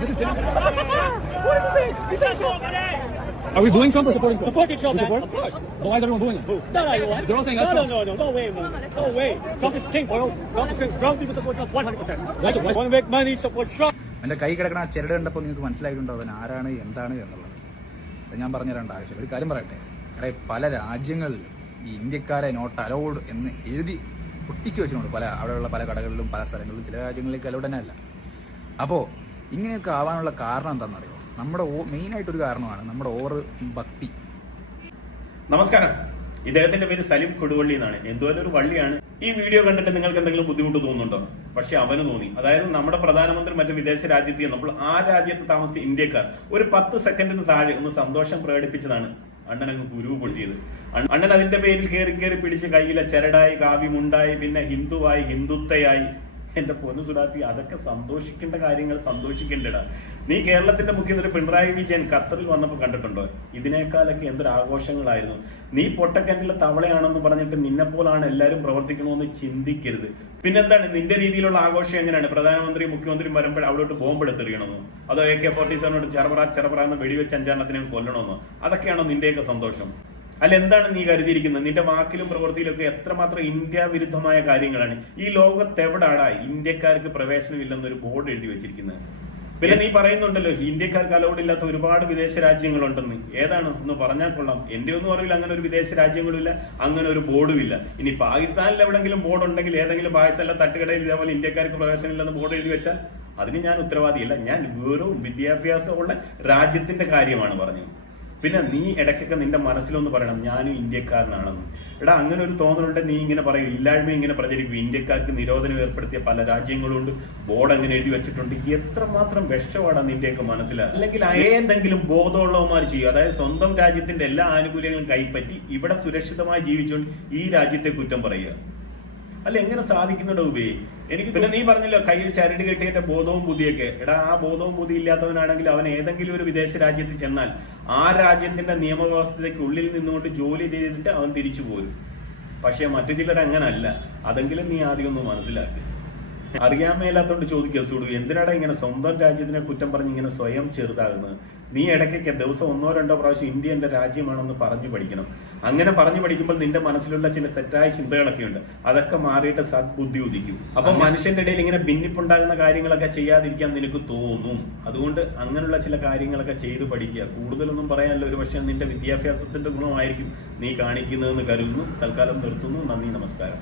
This is dangerous. Are we booing Trump or supporting Trump? Supporting Trump, Support? of course. But why is everyone booing him? No, They're all saying no, that's no, Trump. no, no way, man. No way. Trump is king, bro. Trump is king. Trump people support Trump 100%. Want to make money, support Trump. എൻ്റെ കൈ കിടക്കണ ആ ചെരട് കണ്ടപ്പോൾ നിങ്ങൾക്ക് മനസ്സിലായിട്ടുണ്ടോ അവൻ ആരാണ് എന്താണ് എന്നുള്ളത്. അത് ഞാൻ പറഞ്ഞു തരേണ്ട ആവശ്യം. ഒരു കാര്യം പറയട്ടെ, ഇവിടെ പല രാജ്യങ്ങളിലും ഈ ഇന്ത്യക്കാരെ നോട്ട് അലൗഡ് എന്ന് എഴുതി പൊട്ടിച്ചു വെച്ചിട്ടുണ്ട്. അവിടെയുള്ള പല കടകളിലും പല സ്ഥലങ്ങളിലും. ചില രാജ്യങ്ങളിലേക്ക് അലൗഡ് തന്നെ അല്ല. അപ്പോൾ ഇങ്ങനെയൊക്കെ ആവാനുള്ള കാരണം എന്താണെന്നറിയോ? നമ്മുടെ മെയിനായിട്ടൊരു കാരണമാണ് നമ്മുടെ ഓവർ ഭക്തി. നമസ്കാരം, ഇദ്ദേഹത്തിന്റെ പേര് സലിം കൊടുവള്ളി എന്നാണ്. എന്തുവല്ല ഒരു വള്ളിയാണ്. ഈ വീഡിയോ കണ്ടിട്ട് നിങ്ങൾക്ക് എന്തെങ്കിലും ബുദ്ധിമുട്ട് തോന്നുന്നുണ്ടോ? പക്ഷെ അവന് തോന്നി. അതായത് നമ്മുടെ പ്രധാനമന്ത്രി മറ്റു വിദേശ രാജ്യത്ത് ചെന്നപ്പോൾ ആ രാജ്യത്ത് താമസിച്ച ഇന്ത്യക്കാർ ഒരു 10 സെക്കൻഡിന് താഴെ ഒന്ന് സന്തോഷം പ്രകടിപ്പിച്ചതാണ് അണ്ണൻ അങ്ങ് കുരുവുപൊട്ടിയത്. അണ്ണൻ അതിന്റെ പേരിൽ കയറി പിടിച്ച് കയ്യിലെ ചരടായി, കാവ്യമുണ്ടായി, പിന്നെ ഹിന്ദുവായി, ഹിന്ദുത്വയായി. എന്റെ പൊന്നു സുഡാപ്പി, അതൊക്കെ സന്തോഷിക്കേണ്ട കാര്യങ്ങൾ സന്തോഷിക്കേണ്ടടാ. നീ കേരളത്തിന്റെ മുഖ്യമന്ത്രി പിണറായി വിജയൻ ഖത്തറിൽ വന്നപ്പോൾ കണ്ടിട്ടുണ്ടോ? ഇതിനേക്കാളൊക്കെ എന്തൊരു ആഘോഷങ്ങളായിരുന്നു. നീ പൊട്ടക്കിണറ്റിലെ തവളയാണെന്ന് പറഞ്ഞിട്ട് നിന്നെപ്പോലാണ് എല്ലാവരും പ്രവർത്തിക്കണമെന്ന് ചിന്തിക്കരുത്. പിന്നെന്താണ് നിന്റെ രീതിയിലുള്ള ആഘോഷം? എങ്ങനെയാണ് പ്രധാനമന്ത്രി മുഖ്യമന്ത്രി വരുമ്പോൾ അവിടോട്ട് ബോംബ് എടുത്തെറിയണമെന്നോ? അതോ AK-47 ചെറപറ എന്ന് വെടിവെച്ച് 5 കൊല്ലണമെന്നോ? അതൊക്കെയാണോ നിന്റെയൊക്കെ സന്തോഷം? അല്ല, എന്താണ് നീ കരുതിയിരിക്കുന്നത്? നിന്റെ വാക്കിലും പ്രവൃത്തിയിലും ഒക്കെ എത്രമാത്രം ഇന്ത്യ വിരുദ്ധമായ കാര്യങ്ങളാണ്. ഈ ലോകത്തെവിടാണ് ഇന്ത്യക്കാർക്ക് പ്രവേശനമില്ലെന്നൊരു ബോർഡ് എഴുതി വെച്ചിരിക്കുന്നത്? പിന്നെ നീ പറയുന്നുണ്ടല്ലോ ഇന്ത്യക്കാർക്ക് അലൗഡ് ഇല്ലാത്ത ഒരുപാട് വിദേശ രാജ്യങ്ങളുണ്ടെന്ന്. ഏതാണ് ഒന്ന് പറഞ്ഞാൽ കൊള്ളാം. എന്റെ ഒന്നും അറിയില്ല അങ്ങനെ ഒരു വിദേശ രാജ്യങ്ങളും ഇല്ല, അങ്ങനെ ഒരു ബോർഡും ഇല്ല. ഇനി പാകിസ്ഥാനിൽ എവിടെങ്കിലും ബോർഡ് ഉണ്ടെങ്കിൽ ഏതെങ്കിലും പാകിസ്ഥാനിലെ തട്ടുകടയിൽ ഇതേപോലെ ഇന്ത്യക്കാർക്ക് പ്രവേശനമില്ലെന്ന് ബോർഡ് എഴുതി വെച്ചാൽ അതിന് ഞാൻ ഉത്തരവാദിയല്ല. ഞാൻ വെറും വിദ്യാഭ്യാസമുള്ള രാജ്യത്തിന്റെ കാര്യമാണ് പറഞ്ഞത്. പിന്നെ നീ ഇടയ്ക്കൊക്കെ നിന്റെ മനസ്സിലൊന്ന് പറയണം, ഞാനും ഇന്ത്യക്കാരനാണെന്ന്. എടാ, അങ്ങനെ ഒരു തോന്നലുണ്ട് നീ ഇങ്ങനെ പറയും, ഇല്ലായ്മ ഇങ്ങനെ പ്രചരിക്കും. ഇന്ത്യക്കാർക്ക് നിരോധനം ഏർപ്പെടുത്തിയ പല രാജ്യങ്ങളുണ്ട്, ബോർഡ് അങ്ങനെ എഴുതി വെച്ചിട്ടുണ്ട്. എത്രമാത്രം വിഷമാണ് നിന്റെയൊക്കെ മനസ്സിലാകും. അല്ലെങ്കിൽ ഏതെങ്കിലും ബോധമുള്ളവന്മാർ ചെയ്യും. അതായത് സ്വന്തം രാജ്യത്തിന്റെ എല്ലാ ആനുകൂല്യങ്ങളും കൈപ്പറ്റി ഇവിടെ സുരക്ഷിതമായി ജീവിച്ചുകൊണ്ട് ഈ രാജ്യത്തെ കുറ്റം പറയുക. അല്ല, എങ്ങനെ സാധിക്കുന്നുണ്ടോ ഉപേ? എനിക്ക് പിന്നെ നീ പറഞ്ഞല്ലോ കയ്യിൽ ചരട് കെട്ടിയതിന്റെ ബോധവും ബുദ്ധിയൊക്കെ. എടാ, ആ ബോധവും ബുദ്ധി ഇല്ലാത്തവനാണെങ്കിൽ അവൻ ഏതെങ്കിലും ഒരു വിദേശ രാജ്യത്ത് ചെന്നാൽ ആ രാജ്യത്തിന്റെ നിയമവ്യവസ്ഥയ്ക്ക് ഉള്ളിൽ നിന്നുകൊണ്ട് ജോലി ചെയ്തിട്ട് അവൻ തിരിച്ചു പോരും. പക്ഷെ മറ്റു ചിലർ അങ്ങനല്ല. അതെങ്കിലും നീ ആദ്യം ഒന്ന് മനസ്സിലാക്കുക. അറിയാൻ മേലാത്തോണ്ട് ചോദിക്കുക, സുഡു, എന്തിനാടാ ഇങ്ങനെ സ്വന്തം രാജ്യത്തിനെ കുറ്റം പറഞ്ഞ് ഇങ്ങനെ സ്വയം ചെറുതാകുന്നത്? നീ ഇടയ്ക്കൊക്കെ ദിവസം 1-2 പ്രാവശ്യം ഇന്ത്യ എന്റെ രാജ്യമാണെന്ന് പറഞ്ഞു പഠിക്കണം. അങ്ങനെ പറഞ്ഞു പഠിക്കുമ്പോൾ നിന്റെ മനസ്സിലുള്ള ചില തെറ്റായ ചിന്തകളൊക്കെ ഉണ്ട്, അതൊക്കെ മാറിയിട്ട് സദ്ബുദ്ധി ഉദിക്കും. അപ്പൊ മനുഷ്യന്റെ ഇടയിൽ ഇങ്ങനെ ഭിന്നിപ്പുണ്ടാകുന്ന കാര്യങ്ങളൊക്കെ ചെയ്യാതിരിക്കാൻ നിനക്ക് തോന്നും. അതുകൊണ്ട് അങ്ങനെയുള്ള ചില കാര്യങ്ങളൊക്കെ ചെയ്തു പഠിക്കുക. കൂടുതലൊന്നും പറയാനല്ല, ഒരു പക്ഷേ നിന്റെ വിദ്യാഭ്യാസത്തിന്റെ ഗുണമായിരിക്കും നീ കാണിക്കുന്നതെന്ന് കരുതുന്നു. തൽക്കാലം നിർത്തുന്നു. നന്ദി, നമസ്കാരം.